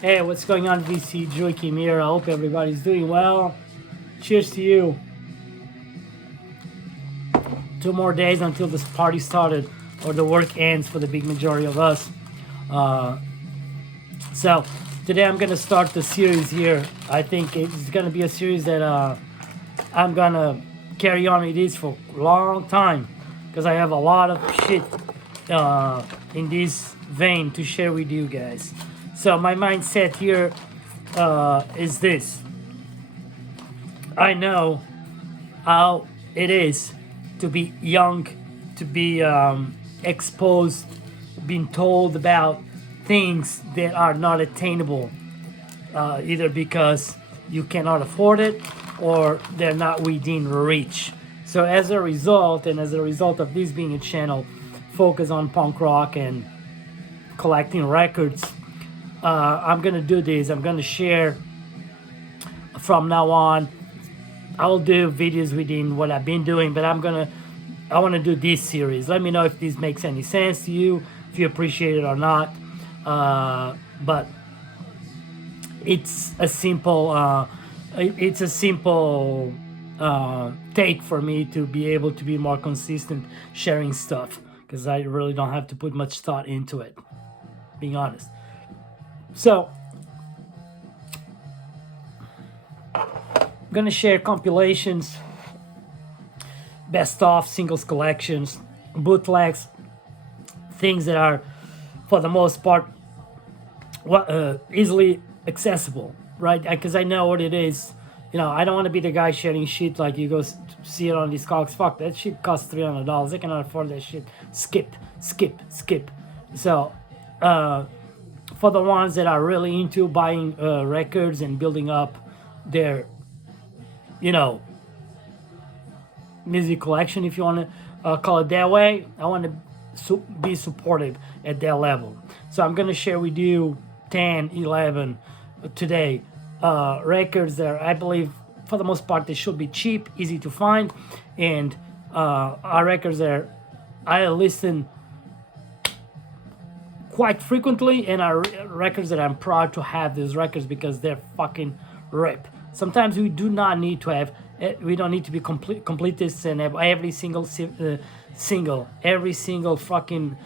Hey, what's going on, VC Joakim here? I hope everybody's doing well. Cheers to you. 2 more days until this party started, or the work ends for the big majority of us. So today I'm gonna start the series here. I think it's gonna be a series that I'm gonna carry on with this for a long time, because I have a lot of shit in this vein to share with you guys. So my mindset here is this. I know how it is to be young, to be exposed, being told about things that are not attainable, either because you cannot afford it or they're not within reach. So as a result, and as a result of this being a channel focused on punk rock and collecting records, I'm gonna do this. I'm gonna share from now on. I will do videos within what I've been doing, but I want to do this series. Let me know if this makes any sense to you, if you appreciate it or not. But it's a simple take for me to be able to be more consistent sharing stuff, because I really don't have to put much thought into it, being honest. So I'm gonna share compilations, best of, singles collections, bootlegs, things that are for the most part easily accessible, right? Because I know what it is. You know, I don't want to be the guy sharing shit like you go see it on Discogs. Fuck, that shit costs $300. I cannot afford that shit. Skip. So for the ones that are really into buying records and building up their, you know, music collection, if you want to call it that way, I want to be supportive at that level. So I'm going to share with you 10, 11 today records that I believe for the most part they should be cheap, easy to find, and are records that I listen quite frequently, and are records that I'm proud to have these records because they're fucking rip. Sometimes we do not need to have, we don't need to be completists and have every single every single fucking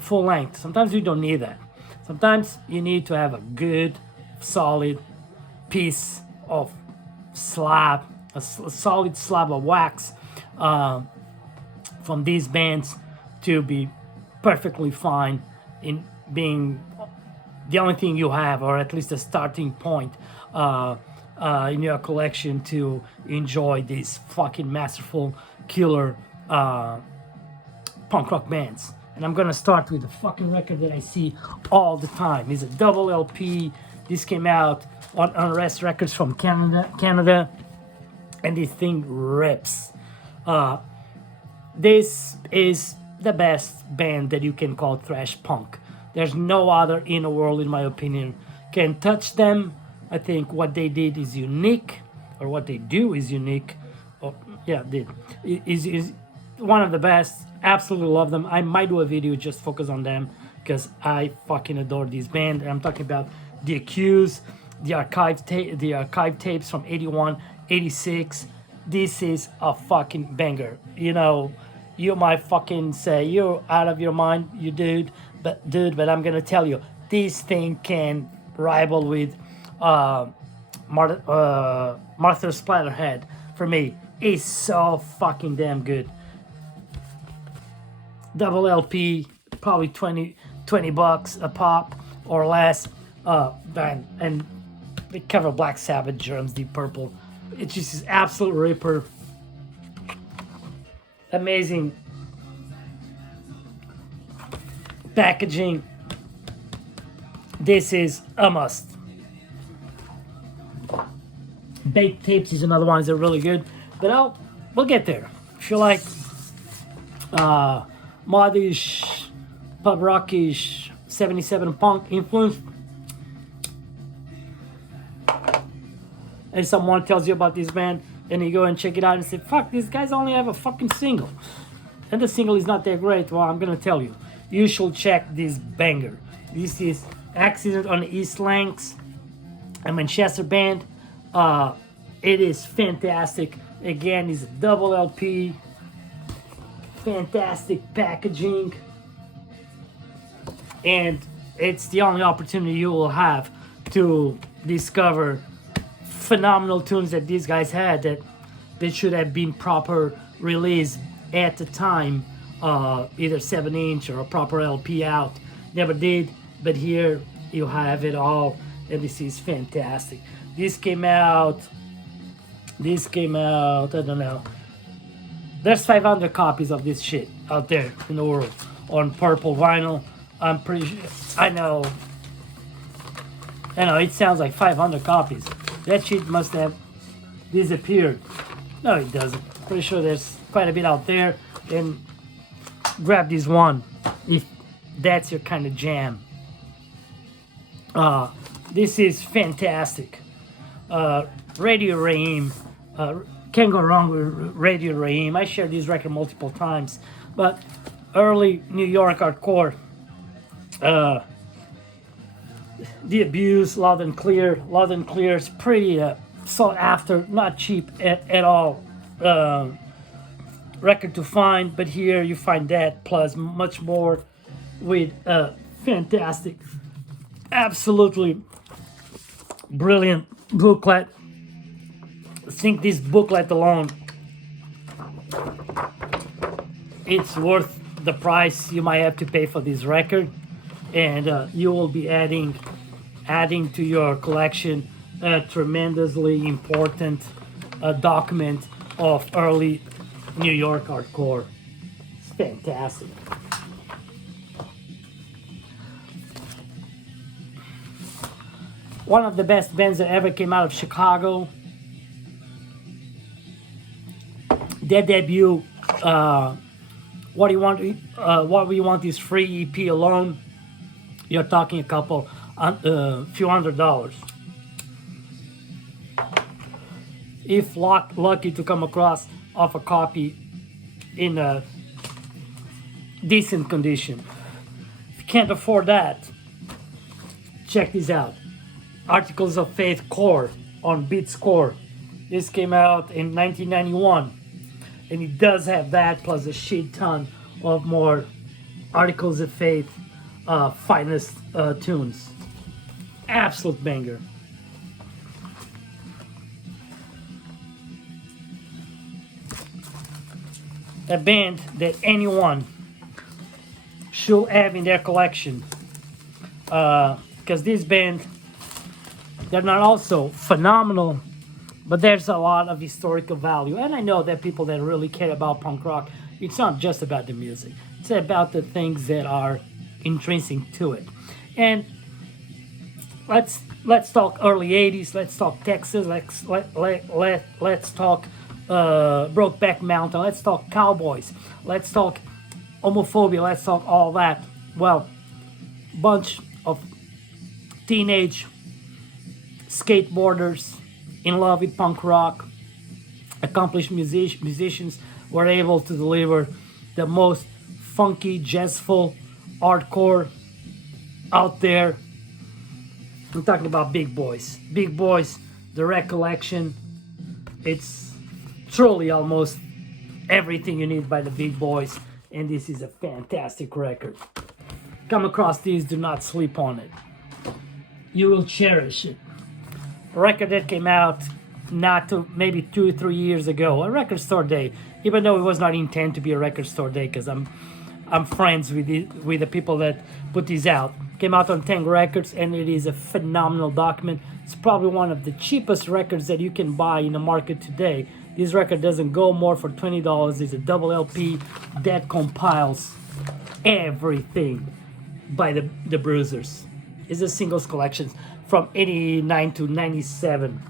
full length. Sometimes we don't need that. Sometimes you need to have a good, solid piece of slab, a solid slab of wax from these bands to be perfectly fine in being the only thing you have, or at least a starting point in your collection to enjoy these fucking masterful, killer punk rock bands. And I'm gonna start with the fucking record that I see all the time. It's a double LP. This came out on Unrest Records from Canada, and this thing rips. This is the best band that you can call thrash punk. There's no other in the world, in my opinion, can touch them. I think what they did is unique, or what they do is unique. Is one of the best. Absolutely love them. I might do a video just focus on them because I fucking adore this band. And I'm talking about the Accüsed, the archive tapes from 81, 86. This is a fucking banger. You know, you might fucking say you're out of your mind, you dude, but I'm gonna tell you, this thing can rival with Martha Splatterhead. For me, it's so fucking damn good. Double LP, probably 20 bucks a pop or less. And they cover Black Sabbath, Germs, Deep Purple. It's just this absolute ripper. Amazing packaging. This is a must. Baked tapes is another one that are really good, but we'll get there. If you like modish, pub rockish, 77 punk influence, and someone tells you about this band, and you go and check it out and say, fuck, these guys only have a fucking single, and the single is not that great, well, I'm gonna tell you, you should check this banger. This is Accüsed on the East Lanks, a Manchester band. It is fantastic. Again, it's a double LP. Fantastic packaging. And it's the only opportunity you will have to discover phenomenal tunes that these guys had that they should have been proper released at the time, either 7-inch or a proper LP out. Never did, but here you have it all, and this is fantastic. This came out, I don't know. There's 500 copies of this shit out there in the world on purple vinyl. I'm pretty sure, I know, it sounds like 500 copies. That shit must have disappeared. No, it doesn't. Pretty sure there's quite a bit out there. And grab this one if that's your kind of jam. This is fantastic. Radio Raheem. Can't go wrong with Radio Raheem. I shared this record multiple times. But early New York hardcore. The Abuse, Loud and Clear. Loud and Clear is pretty sought after, not cheap at all. Record to find, but here you find that plus much more with fantastic, absolutely brilliant booklet. I think this booklet alone, it's worth the price you might have to pay for this record, and you will be adding to your collection a tremendously important document of early New York hardcore. It's fantastic. One of the best bands that ever came out of Chicago. Their debut, What We Want Is Free EP alone, you're talking a few $100. If lucky to come across of a copy in a decent condition. If you can't afford that, check this out. Articles of Faith Core on Beats Core. This came out in 1991, and it does have that plus a shit ton of more Articles of Faith finest tunes. Absolute banger. A band that anyone should have in their collection, because this band, they're not also phenomenal, but there's a lot of historical value. And I know that people that really care about punk rock, it's not just about the music, it's about the things that are intrinsic to it. And let's talk early 80s, let's talk Texas, let's talk Brokeback Mountain, let's talk Cowboys, let's talk homophobia, let's talk all that. Well, bunch of teenage skateboarders in love with punk rock, accomplished musicians were able to deliver the most funky, jazzful hardcore out there. I'm talking about Big Boys. Big Boys, the recollection, it's truly almost everything you need by the Big Boys, and this is a fantastic record. Come across these, do not sleep on it. You will cherish it. A record that came out maybe 2 or 3 years ago, a record store day, even though it was not intended to be a record store day, because I'm friends with the people that put these out. Came out on Tango Records, and it is a phenomenal document. It's probably one of the cheapest records that you can buy in the market today. This record doesn't go more for $20. It's a double LP that compiles everything by the Bruisers. It's a singles collection from 89 to 97.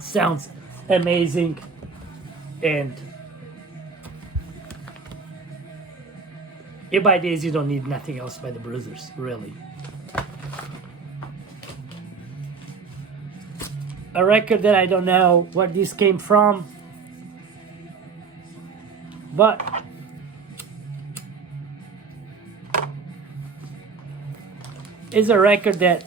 Sounds amazing, and if by days you don't need nothing else by the Bruisers, really. A record that I don't know where this came from, but is a record that,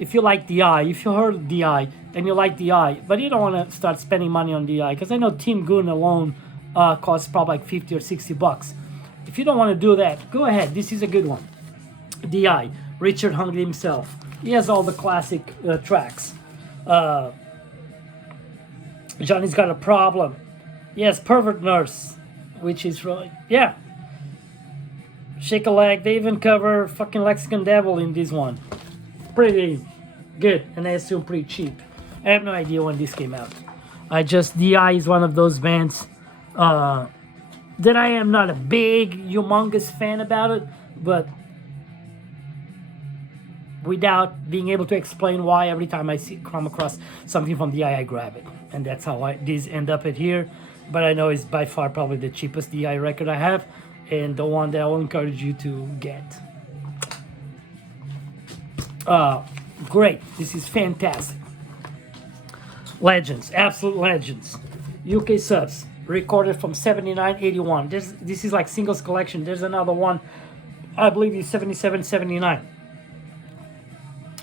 if you like DI, if you heard DI and you like DI, but you don't want to start spending money on DI, because I know Team Goon alone costs probably like 50 or 60 bucks. If you don't want to do that, go ahead. This is a good one. DI, Richard Hungry himself. He has all the classic tracks. Johnny's Got a Problem. Yes, Pervert Nurse, which is really, yeah. Shake a Leg. They even cover fucking Lexicon Devil in this one. Pretty good, and I assume pretty cheap. I have no idea when this came out. DI is one of those bands that I am not a big, humongous fan about it, but without being able to explain why, every time I come across something from DI, I grab it. And that's how these end up at here. But I know it's by far probably the cheapest DI record I have, and the one that I will encourage you to get. Great. This is fantastic. Legends. Absolute legends. UK subs. Recorded from 79, 81. This is like singles collection. There's another one, I believe it's 77, 79.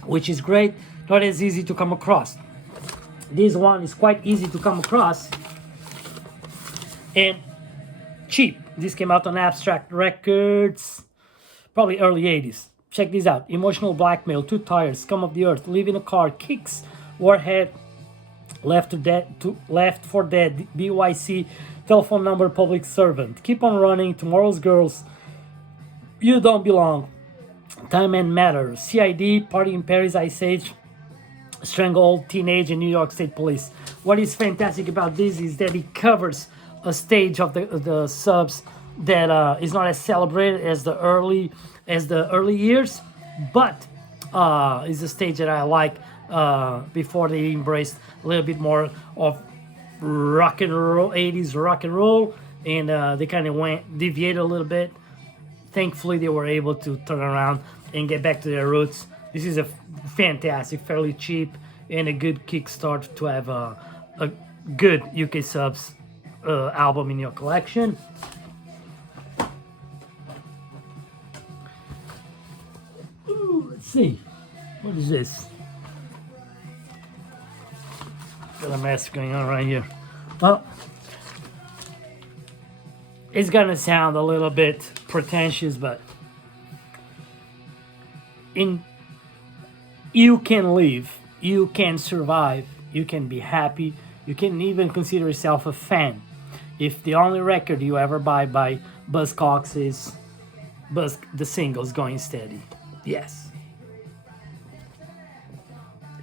Which is great. Not as easy to come across. This one is quite easy to come across. And cheap. This came out on Abstract Records. Probably early 80s. Check this out. Emotional Blackmail, Two Tires, Scum of the Earth, Live in a Car, Kicks, Warhead, Left for Dead, BYC, Telephone Number, Public Servant, Keep on Running, Tomorrow's Girls, You Don't Belong, Time and Matter, CID, Party in Paris, Ice Age, Strangled, Teenage, and New York State Police. What is fantastic about this is that it covers a stage of the subs that is not as celebrated as the early years, but is a stage that I like before they embraced a little bit more of rock and roll, 80s rock and roll, and they kind of deviated a little bit. Thankfully, they were able to turn around and get back to their roots. This is a fantastic, fairly cheap, and a good kickstart to have a good UK subs album in your collection. Let's see. What is this? Got a mess going on right here. Well, it's gonna sound a little bit pretentious, but you can live, you can survive, you can be happy, you can even consider yourself a fan if the only record you ever buy by Buzzcocks is the singles Going Steady. Yes.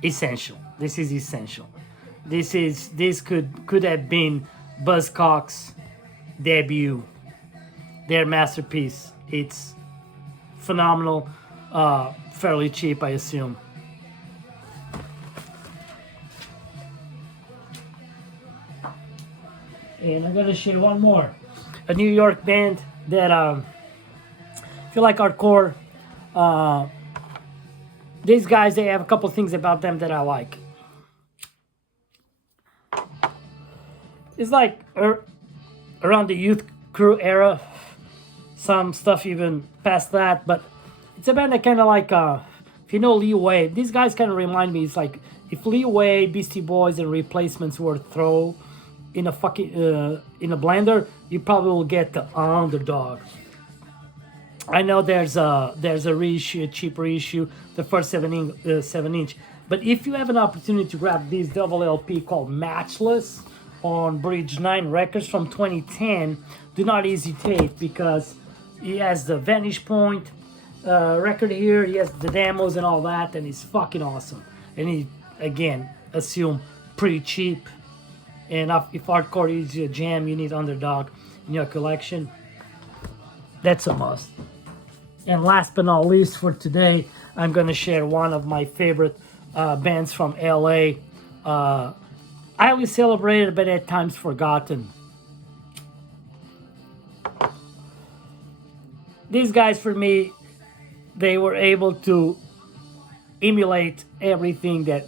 Essential. This is essential. This could have been Buzzcocks' debut, their masterpiece. It's phenomenal, fairly cheap, I assume. And I'm gonna share one more, a New York band that if you like hardcore, these guys, they have a couple things about them that I like. It's like around the Youth Crew era, some stuff even past that, but it's a band that kind of like, if you know Lee Wade, these guys kind of remind me, it's like if Lee Wade, Beastie Boys, and Replacements were thrown in a fucking in a blender, you probably will get the Underdog. I know there's a reissue, a cheap reissue, the first 7-inch, but if you have an opportunity to grab this double LP called Matchless on Bridge 9 Records from 2010, do not hesitate, because he has the Vanish Point record here, he has the demos and all that, and it's fucking awesome. And he, again, assume pretty cheap. And if hardcore is your jam, you need Underdog in your collection. That's a must. And last but not least for today, I'm going to share one of my favorite bands from LA. Highly celebrated, but at times forgotten. These guys, for me, they were able to emulate everything that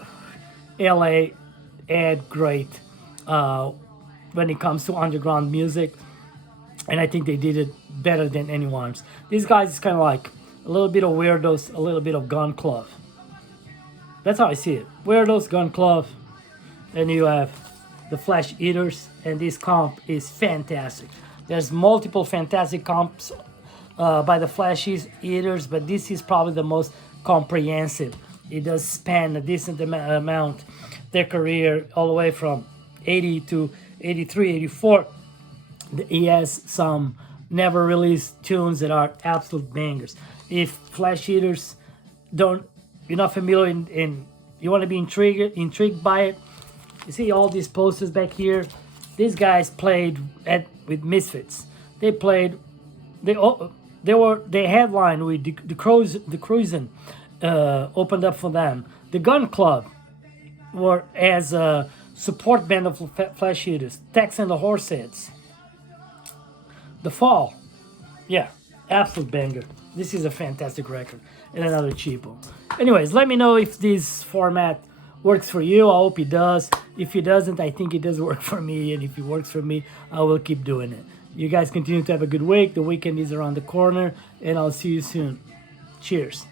LA had great when it comes to underground music, and I think they did it better than anyone's. These guys is kind of like a little bit of Weirdos, a little bit of Gun Club. That's how I see it. Weirdos, Gun Club, and you have the Flesh Eaters, and this comp is fantastic. There's multiple fantastic comps by the Flesh Eaters, but this is probably the most comprehensive. It does span a decent amount their career, all the way from 80 to 83, 84. He has some never released tunes that are absolute bangers. If Flesh Eaters you're not familiar and you want to be intrigued by it, you see all these posters back here. These guys played with Misfits. They headlined with the Cruisin', opened up for them. The Gun Club were as a support band of Flesh Eaters. Tex and the Horseheads. The Fall, yeah, absolute banger. This is a fantastic record and another cheapo. Anyways, let me know if this format works for you. I hope it does. If it doesn't, I think it does work for me, and if it works for me, I will keep doing it. You guys continue to have a good week. The weekend is around the corner, and I'll see you soon. Cheers.